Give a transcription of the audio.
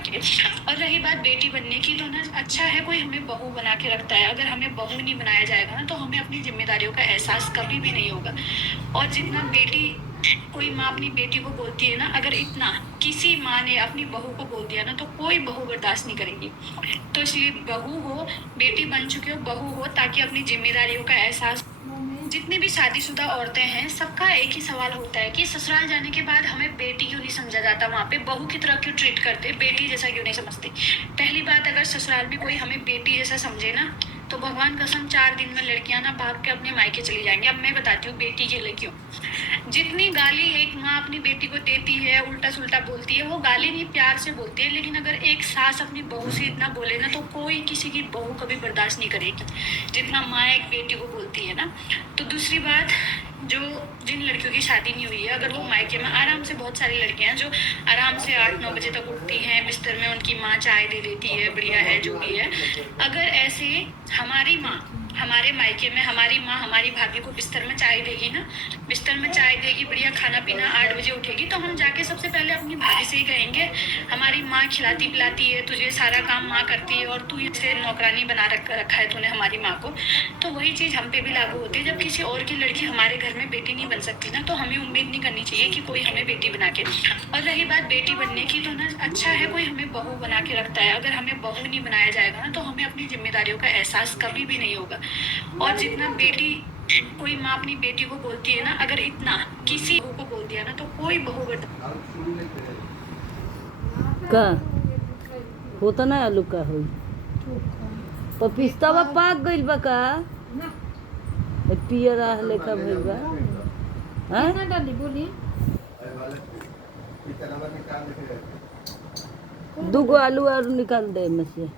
के। और रही बात बेटी बनने की, तो ना अच्छा है कोई हमें बहू बना के रखता है। अगर हमें बहू नहीं बनाया जाएगा ना, तो हमें अपनी जिम्मेदारियों का एहसास कभी भी नहीं होगा। और जितना बेटी कोई माँ अपनी बेटी को बोलती है ना, अगर इतना किसी माँ ने अपनी बहू को बोल दिया ना, तो कोई बहू बर्दाश्त नहीं करेगी। तो इसलिए बहू हो, बेटी बन चुके हो, बहू हो, ताकि अपनी जिम्मेदारियों का एहसास। जितनी भी शादीशुदा औरतें हैं, सबका एक ही सवाल होता है कि ससुराल जाने के बाद हमें बेटी क्यों नहीं समझा जाता, वहाँ पे बहू की तरह क्यों ट्रीट करते, बेटी जैसा क्यों नहीं समझते। पहली बात, अगर ससुराल में कोई हमें बेटी जैसा समझे ना, तो भगवान कसम 4 दिन में लड़कियां ना भाग के अपने मायके चली जाएंगी। अब मैं बताती हूँ बेटी के लिए क्यों। जितनी गाली एक माँ अपनी बेटी को देती है, उल्टा सुल्टा बोलती है, वो गाली नहीं प्यार से बोलती है। लेकिन अगर एक सास अपनी बहू से इतना बोले ना, तो कोई किसी की बहू कभी बर्दाश्त नहीं करेगी, जितना माँ एक बेटी को बोलती है ना। तो दूसरी बात, जो जिन लड़कियों की शादी नहीं हुई है, अगर वो मायके में आराम से, बहुत सारी लड़कियां हैं जो आराम से 8-9 बजे तक उठती हैं, बिस्तर में उनकी माँ चाय दे देती है, बढ़िया है जो भी है। अगर ऐसे हमारी माँ हमारे मायके में, हमारी माँ हमारी भाभी को बिस्तर में चाय देगी ना, बिस्तर में चाय देगी, बढ़िया खाना पीना, 8 बजे उठेगी, तो हम जाके सबसे पहले अपनी भाभी से ही कहेंगे, हमारी माँ खिलाती पिलाती है तुझे, सारा काम माँ करती है, और तू इसे नौकरानी बना रखा है तूने हमारी माँ को। तो वही चीज़ हम पे भी लागू होती है। जब किसी और की लड़की हमारे घर में बेटी नहीं बन सकती ना, तो हमें उम्मीद नहीं करनी चाहिए कि कोई हमें बेटी बना के। और रही बात बेटी बनने की, तो ना अच्छा है कोई हमें बहू बना के रखता है। अगर हमें बहू नहीं बनाया जाएगा ना, तो हमें अपनी जिम्मेदारियों का एहसास कभी भी नहीं होगा। और जितना बेटी कोई माँ अपनी बेटी को बोलती है ना, अगर इतना किसी बहू को बोल दिया ना, तो कोई बहू का होता ना आलू का होई पपिस्ता पाक गइल बा का पियर आह लेखा भइल बा। कितना डाली बोली? 2 गो आलू और निकाल दे में से।